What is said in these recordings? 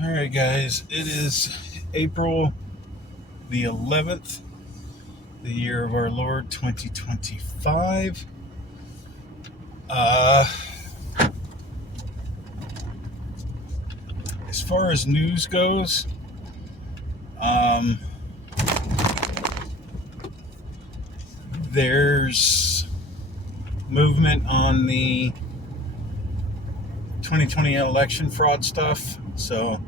Alright, guys, it is April the 11th, the year of our Lord 2025. As far as news goes, there's movement on the 2020 election fraud stuff. So,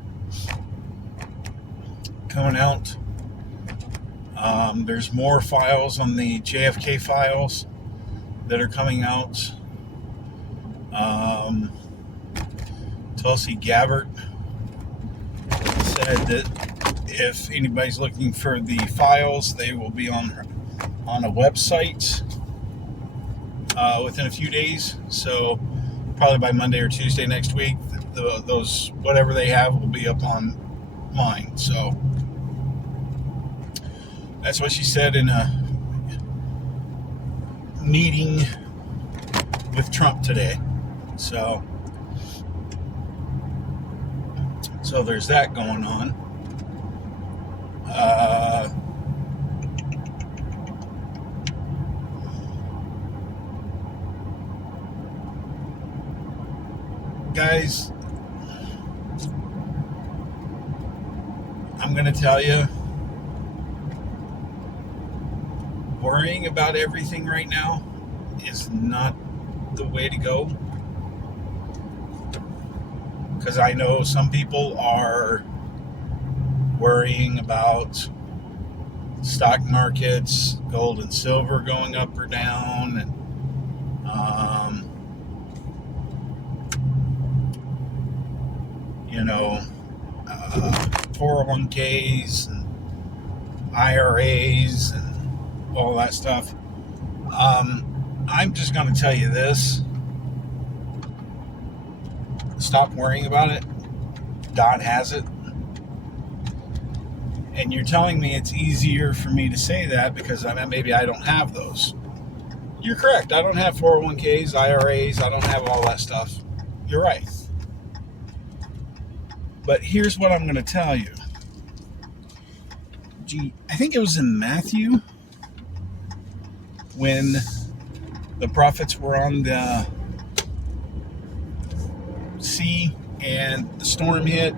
coming out. There's more files on the JFK files that are coming out. Tulsi Gabbard said that if anybody's looking for the files, they will be on a website within a few days. So probably by Monday or Tuesday next week, those whatever they have will be up on mine. So that's what she said in a meeting with Trump today. So there's that going on. Guys, I'm going to tell you, worrying about everything right now is not the way to go. Because I know some people are worrying about stock markets, gold and silver going up or down, and 401ks and IRAs and all that stuff. I'm just going to tell you this. Stop worrying about it. God has it. And you're telling me it's easier for me to say that because maybe I don't have those. You're correct. I don't have 401ks, IRAs. I don't have all that stuff. You're right. But here's what I'm going to tell you. I think it was in Matthew when the prophets were on the sea and the storm hit.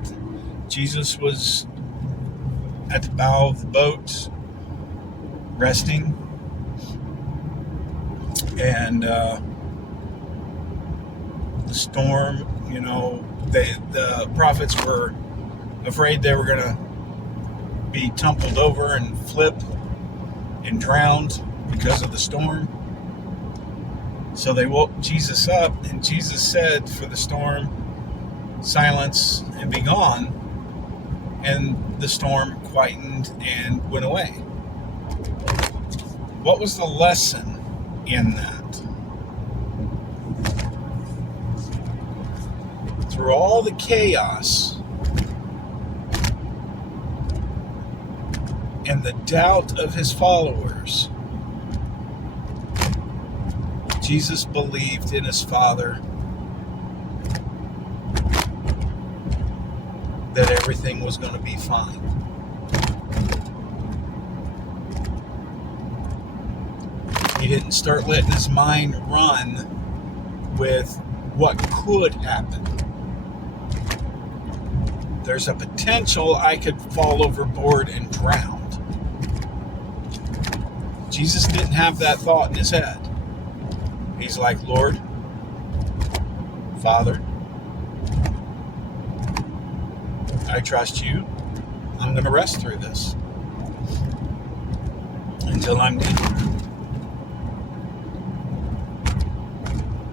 Jesus was at the bow of the boat resting, and the storm, the prophets were afraid they were going to be tumbled over and flip and drowned because of the storm. So they woke Jesus up, and Jesus said for the storm, silence and be gone, and the storm quietened and went away. What was the lesson in that? Through all the chaos and the doubt of his followers, Jesus believed in his Father that everything was going to be fine. He didn't start letting his mind run with what could happen. There's a potential I could fall overboard and drown. Jesus didn't have that thought in his head. He's like, Lord, Father, I trust you. I'm going to rest through this until I'm done.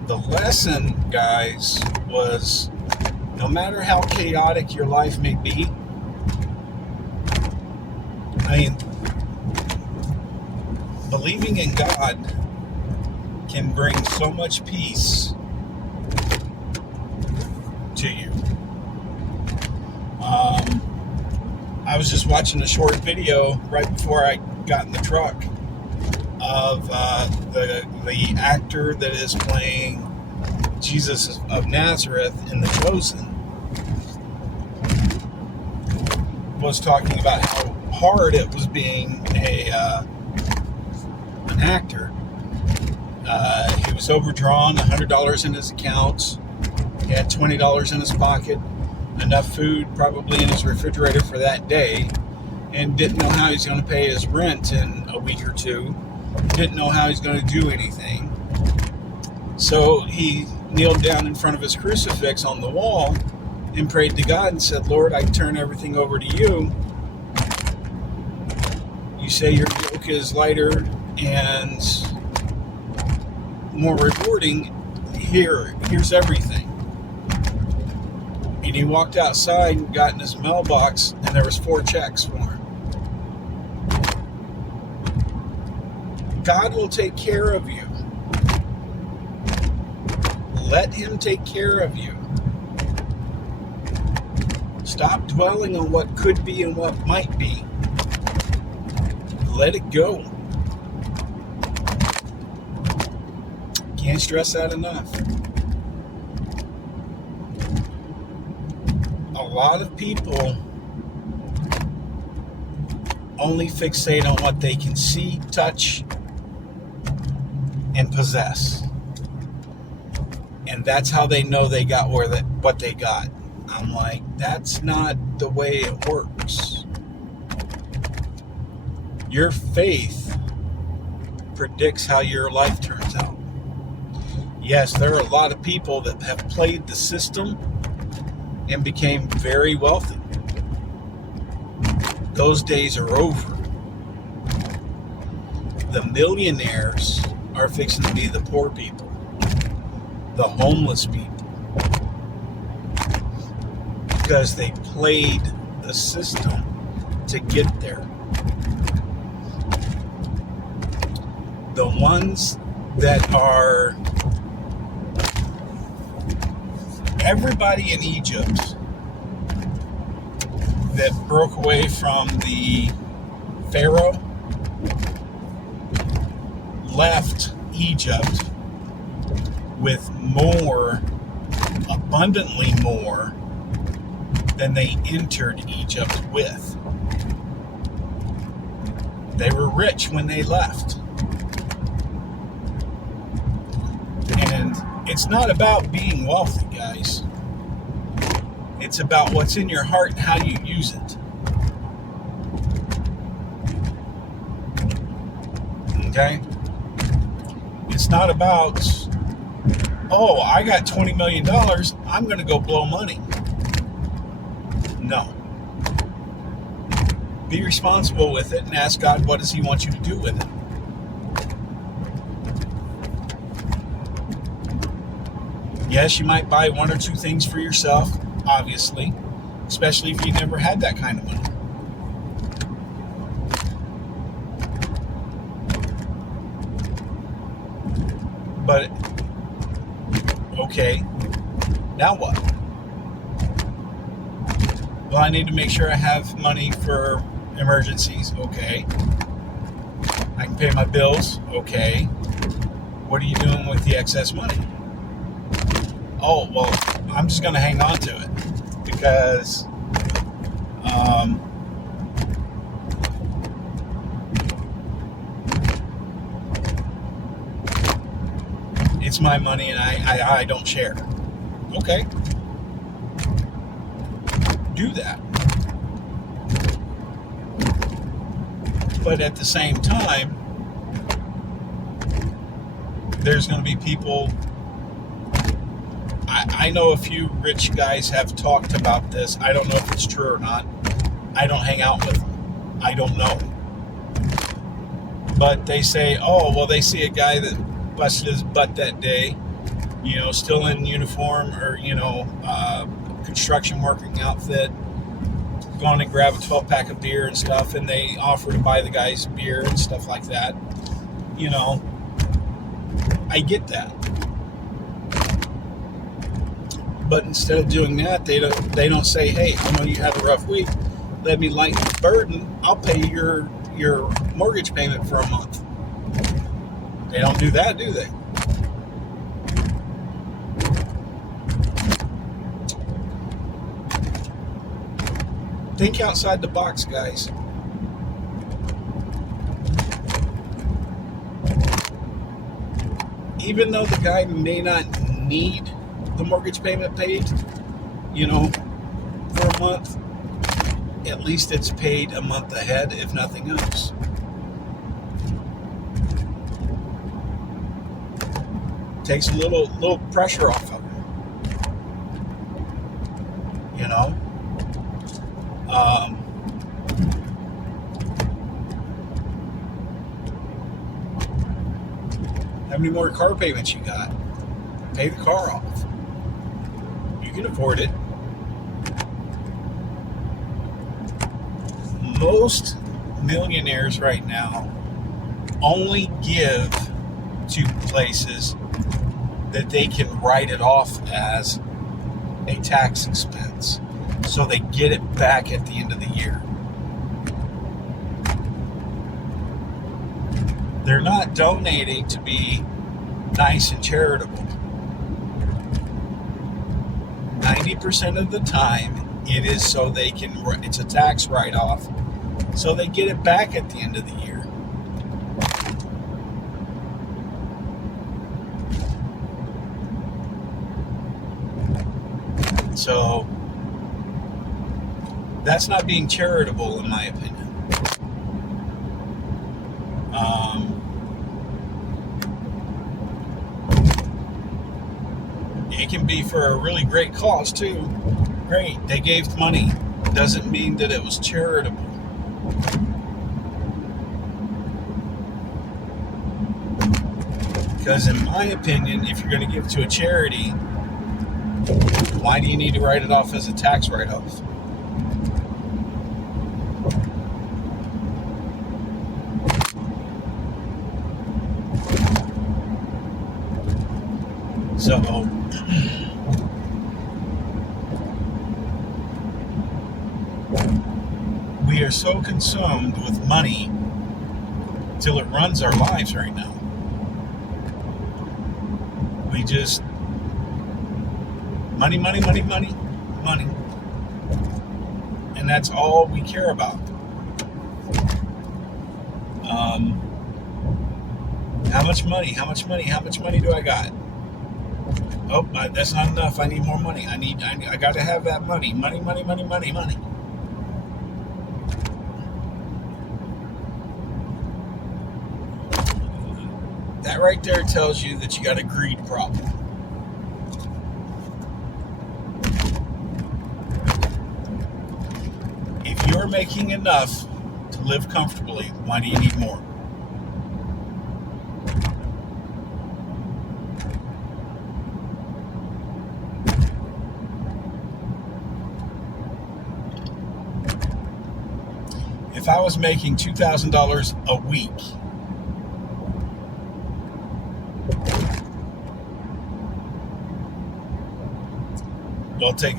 The lesson, guys, was no matter how chaotic your life may be, believing in God can bring so much peace to you. I was just watching a short video right before I got in the truck of the actor that is playing Jesus of Nazareth in The Chosen, was talking about how hard it was being an actor. He was overdrawn, $100 in his accounts. He had $20 in his pocket, enough food probably in his refrigerator for that day, and didn't know how he's going to pay his rent in a week or two. Didn't know how he's going to do anything. So he kneeled down in front of his crucifix on the wall and prayed to God and said, Lord, I turn everything over to you. You say your yoke is lighter and more rewarding. Here's everything. And he walked outside and got in his mailbox, and there was 4 checks for him. God will take care of you. Let him take care of you. Stop dwelling on what could be and what might be. Let it go. Can't stress that enough. A lot of people only fixate on what they can see, touch, and possess. And that's how they know they got what they got. I'm like, that's not the way it works. Your faith predicts how your life turns out. Yes, there are a lot of people that have played the system and became very wealthy. Those days are over. The millionaires are fixing to be the poor people, the homeless people, because they played the system to get there. The ones that are everybody in Egypt that broke away from the Pharaoh left Egypt with more, abundantly more, than they entered Egypt with. They were rich when they left. And it's not about being wealthy, guys. It's about what's in your heart and how you use it. Okay? It's not about, oh, I got $20 million, I'm going to go blow money. No. Be responsible with it and ask God, what does he want you to do with it? Yes, you might buy 1 or 2 things for yourself, obviously, especially if you never had that kind of money. But, okay, now what? Well, I need to make sure I have money for emergencies. Okay. I can pay my bills. Okay. What are you doing with the excess money? Oh, well, I'm just going to hang on to it because it's my money and I don't share. Okay. Do that. But at the same time, there's going to be people. I know a few rich guys have talked about this. I don't know if it's true or not. I don't hang out with them. I don't know. But they say, oh, well, they see a guy that busted his butt that day, still in uniform or, construction working outfit, going and grab a 12-pack of beer and stuff, and they offer to buy the guys beer and stuff like that. I get that. But instead of doing that, they don't say, hey, I know you have a rough week. Let me lighten the burden. I'll pay your mortgage payment for a month. They don't do that, do they? Think outside the box, guys. Even though the guy may not need the mortgage payment paid, for a month, at least it's paid a month ahead, if nothing else. Takes a little pressure off of him. How many more car payments you got? Pay the car off. You can afford it. Most millionaires right now only give to places that they can write it off as a tax expense, so they get it back at the end of the year. They're not donating to be nice and charitable. 90% of the time, it is so they can, it's a tax write-off, so they get it back at the end of the year. So, that's not being charitable, in my opinion. It can be for a really great cause, too. Great, they gave money. Doesn't mean that it was charitable. Because in my opinion, if you're going to give to a charity, why do you need to write it off as a tax write-off? So, we are so consumed with money till it runs our lives right now. We just money. And that's all we care about. How much money? How much money do I got? Oh, that's not enough. I need more money. I got to have that money. Money. That right there tells you that you got a greed problem. If you're making enough to live comfortably, why do you need more? If I was making $2,000 a week,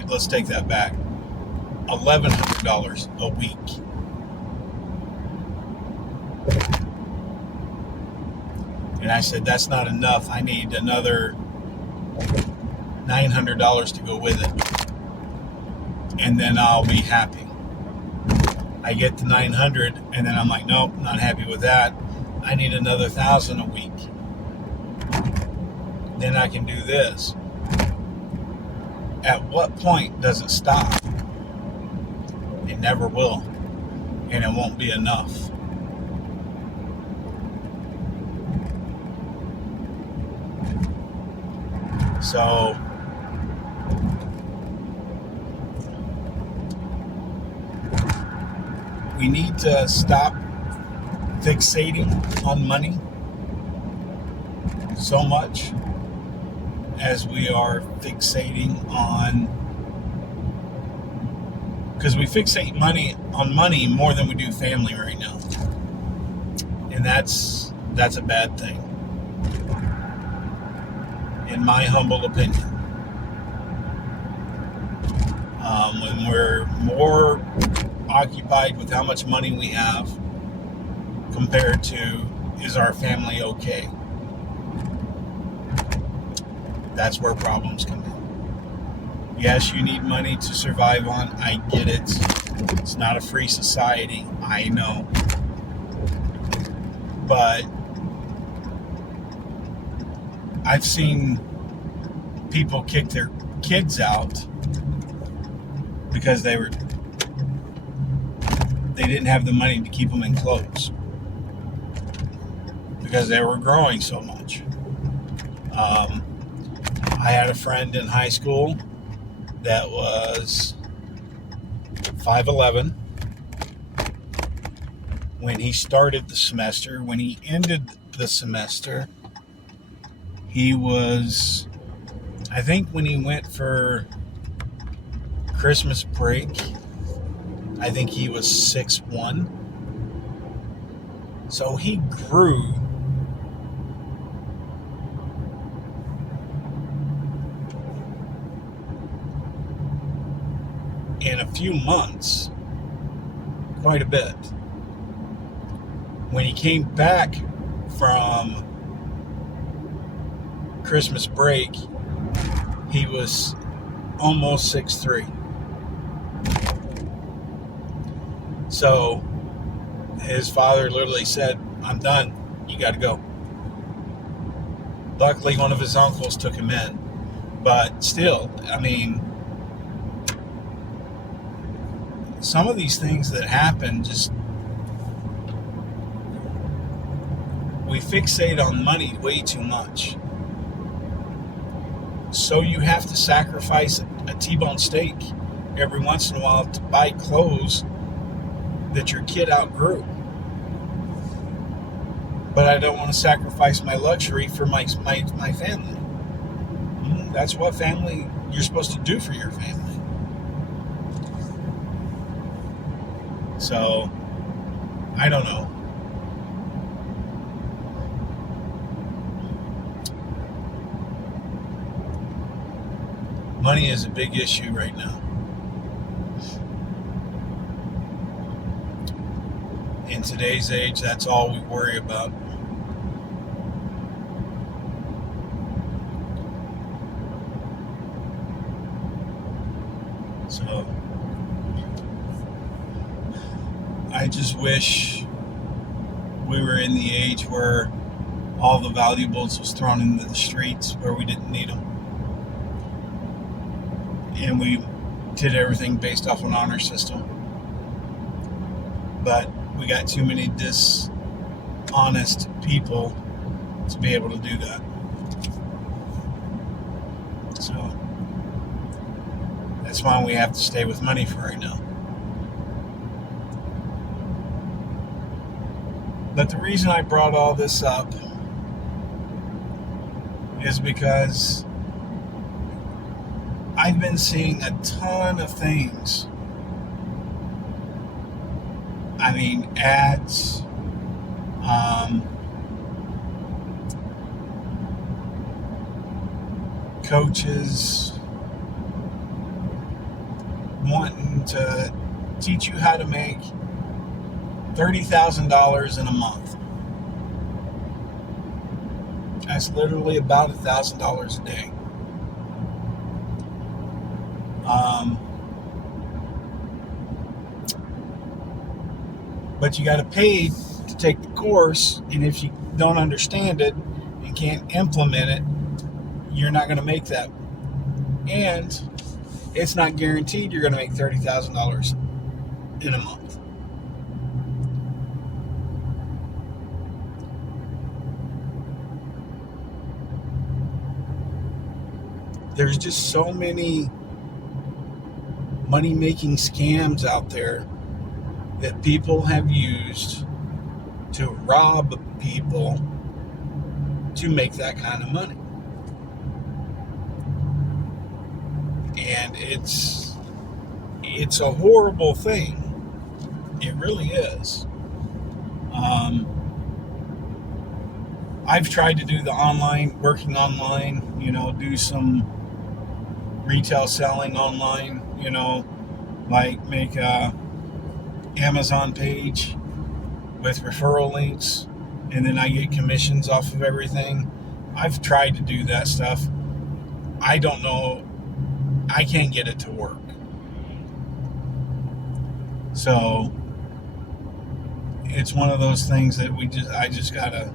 let's take that back. $1,100 a week. And I said, that's not enough. I need another $900 to go with it. And then I'll be happy. I get to 900 and then I'm like, nope, not happy with that. I need another 1,000 a week. Then I can do this. At what point does it stop? It never will. And it won't be enough. So, we need to stop fixating on money so much as we are fixating on, because we fixate on money more than we do family right now, and that's a bad thing, in my humble opinion. When we're more occupied with how much money we have compared to, is our family okay? That's where problems come in. Yes, you need money to survive on. I get it. It's not a free society, I know. But I've seen people kick their kids out because they didn't have the money to keep them in clothes because they were growing so much. I had a friend in high school that was 5'11". When he started the semester, when he ended the semester, he was, I think when he went for Christmas break, I think he was 6'1". So he grew in a few months quite a bit. When he came back from Christmas break, he was almost 6'3". So his father literally said, "I'm done. You got to go." Luckily, one of his uncles took him in. But still, I mean, some of these things that happen, just we fixate on money way too much. So you have to sacrifice a T-bone steak every once in a while to buy clothes that your kid outgrew. But I don't want to sacrifice my luxury for my family. That's what family you're supposed to do for your family. So, I don't know. Money is a big issue right now. In today's age, that's all we worry about. So, I just wish we were in the age where all the valuables was thrown into the streets where we didn't need them. And we did everything based off an honor system. But we got too many dishonest people to be able to do that. So that's why we have to stay with money for right now. But the reason I brought all this up is because I've been seeing a ton of things. I mean, ads, coaches wanting to teach you how to make $30,000 in a month. That's literally about $1,000 a day. But you got to pay to take the course, and if you don't understand it and can't implement it, you're not going to make that. And it's not guaranteed you're going to make $30,000 in a month. There's just so many money-making scams out there that people have used to rob people to make that kind of money. And it's a horrible thing. It really is. I've tried to do the working online, do some retail selling online, like make a Amazon page with referral links, and then I get commissions off of everything. I've tried to do that stuff. I don't know. I can't get it to work. So it's one of those things that I just gotta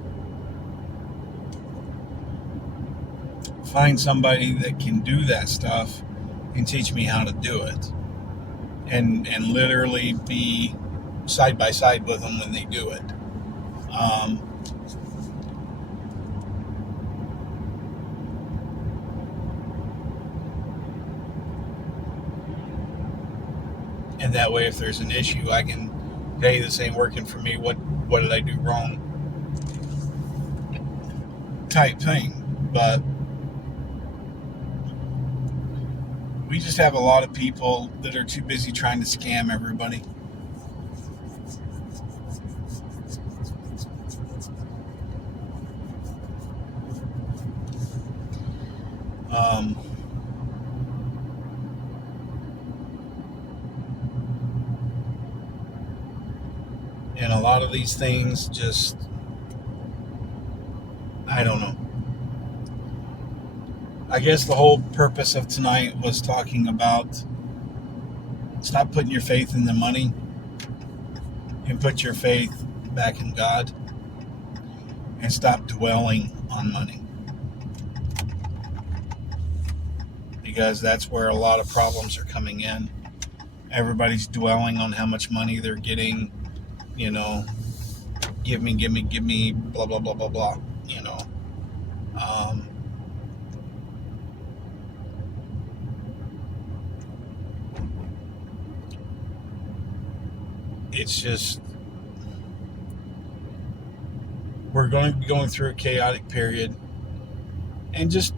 find somebody that can do that stuff and teach me how to do it, and literally be side by side with them when they do it. And that way, if there's an issue, I can, hey, this ain't working for me. What did I do wrong? Type thing. But we just have a lot of people that are too busy trying to scam everybody. And a lot of these things just, I don't know. I guess the whole purpose of tonight was talking about stop putting your faith in the money and put your faith back in God, and stop dwelling on money. Because that's where a lot of problems are coming in. Everybody's dwelling on how much money they're getting, give me, blah, blah, blah, blah, blah, It's just, we're going to be going through a chaotic period, and just